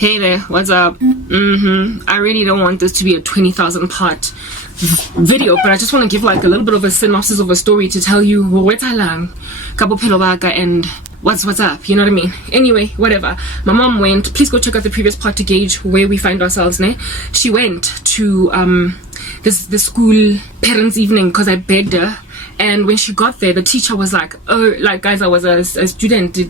Hey there, what's up? I really don't want this to be a 20,000 part video, but I just want to give like a little bit of a synopsis of a story to tell you and what's up, you know what I mean? Anyway, whatever. My mom went, please go check out the previous part to gauge where we find ourselves, ne? She went to the school parents' evening because I begged her. And when she got there, the teacher was like, oh, like, guys, I was a student. I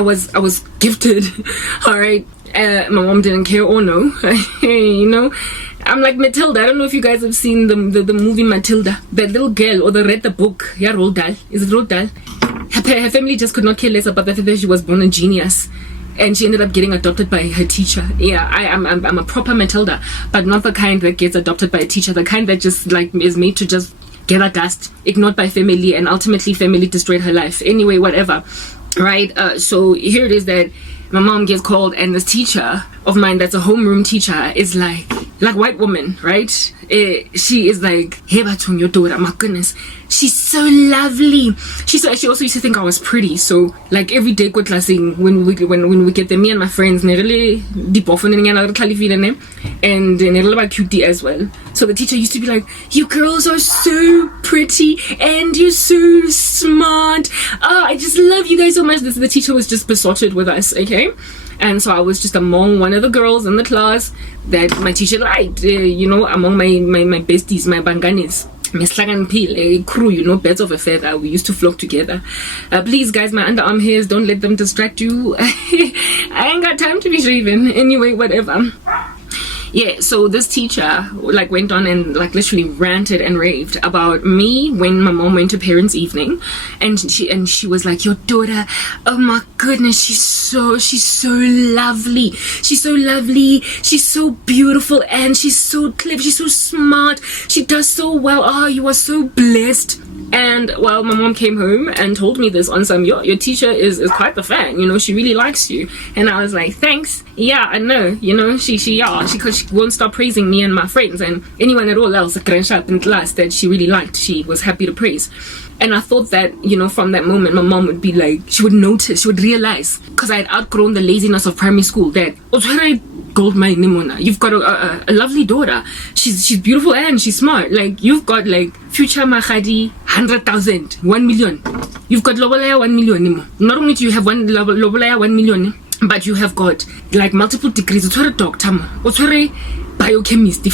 was gifted. All right. My mom didn't care or no. You know, I'm like Matilda. I don't know if you guys have seen the movie Matilda. That little girl, or read the book. Yeah, Roald Dahl. Is it Roald Dahl? Her family just could not care less about the fact that she was born a genius. And she ended up getting adopted by her teacher. Yeah, I'm a proper Matilda, but not the kind that gets adopted by a teacher. The kind that just like is made to just gather dust, ignored by family, and ultimately family destroyed her life. Anyway, whatever. Right? So here it is that my mom gets called, and this teacher of mine, that's a homeroom teacher, is like white woman, right? She is like, hey, Batung, your daughter, my goodness, she's so lovely. She also used to think I was pretty. So like every day, go classing when we get there, me and my friends, really deep off and about cutie as well. So the teacher used to be like, you girls are so pretty and you're so smart. I just love you guys so much. The teacher was just besotted with us, okay? And so I was just among one of the girls in the class that my teacher liked, you know, among my besties, my banganis. A crew, you know, birds of a feather. We used to flock together. Please, guys, my underarm hairs, don't let them distract you. I ain't got time to be shaven. Anyway, whatever. Yeah, so this teacher like went on and like literally ranted and raved about me when my mom went to parents' evening, and she was like, your daughter, oh my goodness, she's so lovely, she's so beautiful, and she's so clever, she's so smart, she does so well, oh, you are so blessed. And well, my mom came home and told me this on some, your teacher is quite the fan, you know, she really likes you. And I was like, thanks. Yeah, I know, you know, she won't stop praising me and my friends and anyone at all else in class that she really liked, she was happy to praise. And I thought that, you know, from that moment, my mom would be like, she would notice, she would realize, because I had outgrown the laziness of primary school, that gold mine Nimona, you've got a lovely daughter, she's beautiful and she's smart, like you've got like future Mahadi 100,000, 1 million, you've got Lobolaya 1 million Nimo. Not only do you have one Lobolaya 1 million, but you have got like multiple degrees. It's a doctor, it's a biochemist, you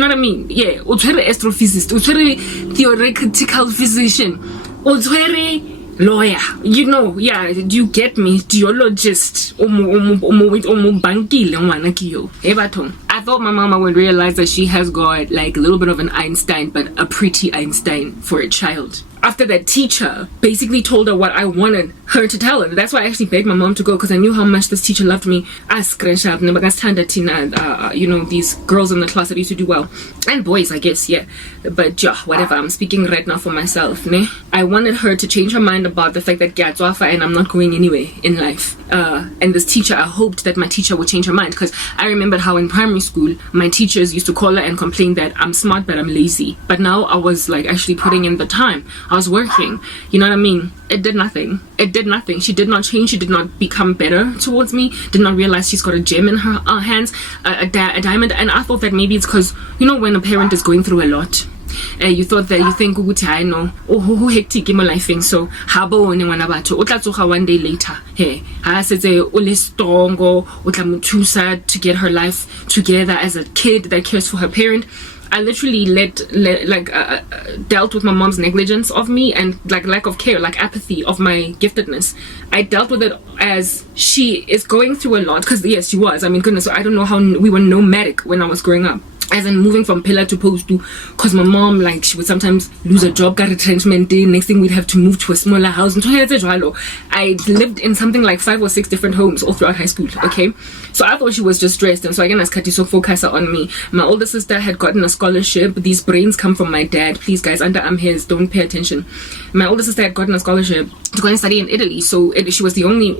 know what I mean? Yeah, it's a astrophysicist, it's a theoretical physician, it's a lawyer, you know, yeah, do you get me? Geologist. I thought my mama would realize that she has got like a little bit of an Einstein, but a pretty Einstein for a child. After that teacher basically told her what I wanted her to tell her. That's why I actually begged my mom to go, because I knew how much this teacher loved me. You know, these girls in the class that used to do well. And boys, I guess, yeah. But yeah, whatever. I'm speaking right now for myself. Ne? I wanted her to change her mind about the fact that and I'm not going anywhere in life. And this teacher, I hoped that my teacher would change her mind, because I remembered how in primary school, my teachers used to call her and complain that I'm smart but I'm lazy. But now I was like actually putting in the time. I was working, you know what I mean? It did nothing. She did not change. She did not become better towards me. Did not realize she's got a gem in her hands, a diamond. And I thought that maybe it's because, you know, when a parent is going through a lot, you think I know who hectic in my life, so habo one one day later, hey, I said strong to get her life together as a kid that cares for her parent. I literally dealt with my mom's negligence of me and like lack of care, like apathy of my giftedness. I dealt with it as she is going through a lot, because yes, she was. I mean, goodness, I don't know how we were nomadic when I was growing up. As in moving from pillar to post to, because my mom, like, she would sometimes lose a job, got retrenchment day, next thing we'd have to move to a smaller house. I lived in something like 5 or 6 different homes all throughout high school, okay? So I thought she was just stressed, and so again, as Katiso focus on me. My older sister had gotten a scholarship. These brains come from my dad. Please, guys, underarm hairs, don't pay attention. My older sister had gotten a scholarship to go and study in Italy, so she was the only,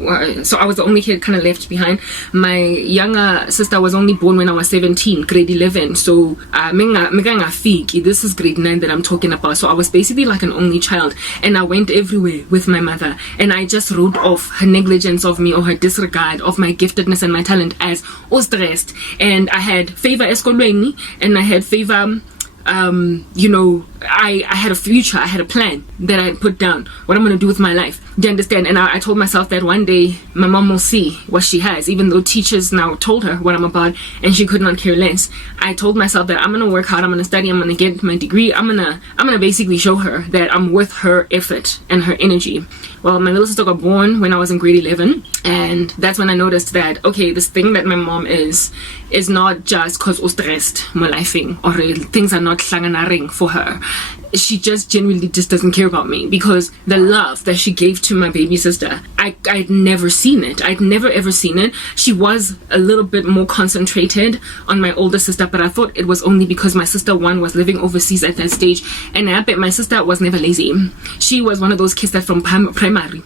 so I was the only kid kind of left behind. My younger sister was only born when I was 17, grade 11. So this is grade 9 that I'm talking about. So I was basically like an only child, and I went everywhere with my mother, and I just wrote off her negligence of me or her disregard of my giftedness and my talent as stressed. And I had favor eskolweni, and I had favor, you know, I had a future, I had a plan that I put down, what I'm going to do with my life. Do you understand? And I told myself that one day my mom will see what she has, even though teachers now told her what I'm about and she could not care less. I told myself that I'm going to work hard, I'm going to study, I'm going to get my degree, I'm going to basically show her that I'm worth her effort and her energy. Well, my little sister got born when I was in grade 11, and that's when I noticed that, okay, this thing that my mom is not just cause stressed my lifing, or things are not slanganarring for her. She just genuinely just doesn't care about me, because the love that she gave to my baby sister, I'd never seen it. I'd never ever seen it. She was a little bit more concentrated on my older sister, but I thought it was only because my sister one was living overseas at that stage, and I bet my sister was never lazy. She was one of those kids that from primary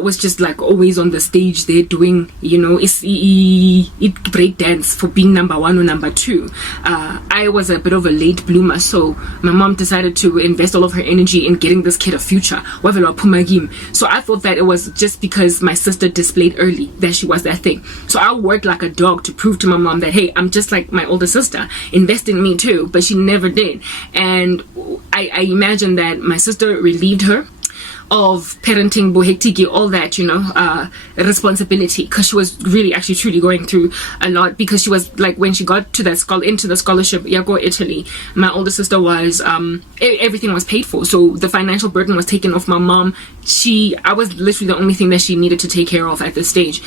was just like always on the stage there doing, you know, it break dance for being number 1 or number 2. I was a bit of a late bloomer, so my mom decided to invest all of her energy in getting this kid a future. So I thought that it was just because my sister displayed early that she was that thing. So I worked like a dog to prove to my mom that, hey, I'm just like my older sister, invest in me too. But she never did. And I imagine that my sister relieved her of parenting, bohektiki, all that, you know, responsibility, because she was really actually truly going through a lot, because she was like, when she got to that into the scholarship Yago Italy, my older sister was everything was paid for, so the financial burden was taken off my mom. I was literally the only thing that she needed to take care of at this stage.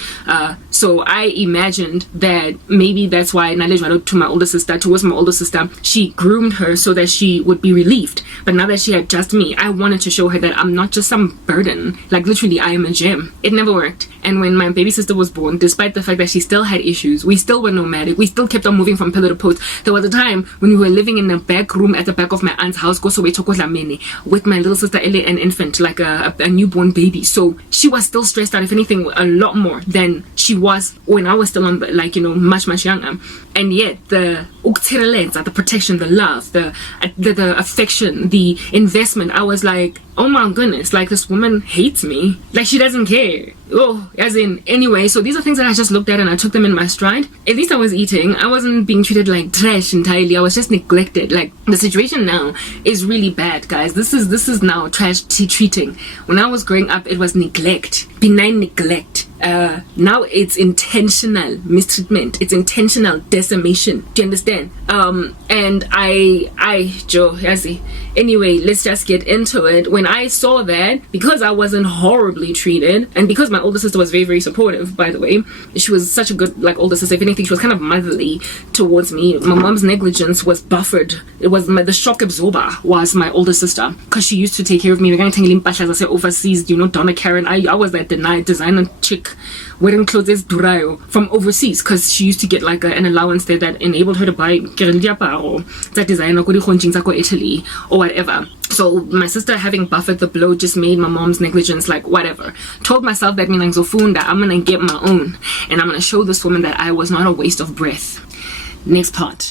So I imagined that maybe that's why towards my older sister, she groomed her so that she would be relieved. But now that she had just me, I wanted to show her that I'm not just some burden. Like, literally, I am a gem. It never worked. And when my baby sister was born, despite the fact that she still had issues, we still were nomadic. We still kept on moving from pillar to post. There was a time when we were living in a back room at the back of my aunt's house, with my little sister Ellie, an infant, like a newborn baby. So she was still stressed out, if anything, a lot more than she was when I was still on, like, you know, much, much younger. And yet the protection, the love, the affection, the investment, I was like, oh my goodness, like, this woman hates me, like, she doesn't care. Oh, as in, anyway, so these are things that I just looked at and I took them in my stride. At least I was eating. I wasn't being treated like trash entirely. I was just neglected. Like, the situation now is really bad, guys. This is now trash treating. When I was growing up, it was neglect, benign neglect. Now it's intentional mistreatment, it's intentional decimation. Do you understand? And Joe, anyway, let's just get into it. When I saw that, because I wasn't horribly treated, and because my older sister was very, very supportive, by the way, she was such a good, like, older sister. If anything, she was kind of motherly towards me. My mom's negligence was buffered. It was the shock absorber was my older sister, because she used to take care of me. We're going to say overseas, you know, Donna Karen. I was that designer chick wearing clothes as Durayo from overseas, because she used to get like an allowance there that enabled her to buy that designer Italy or whatever. So my sister, having buffered the blow, just made my mom's negligence like whatever. Told myself that I'm gonna get my own, and I'm gonna show this woman that I was not a waste of breath. Next part.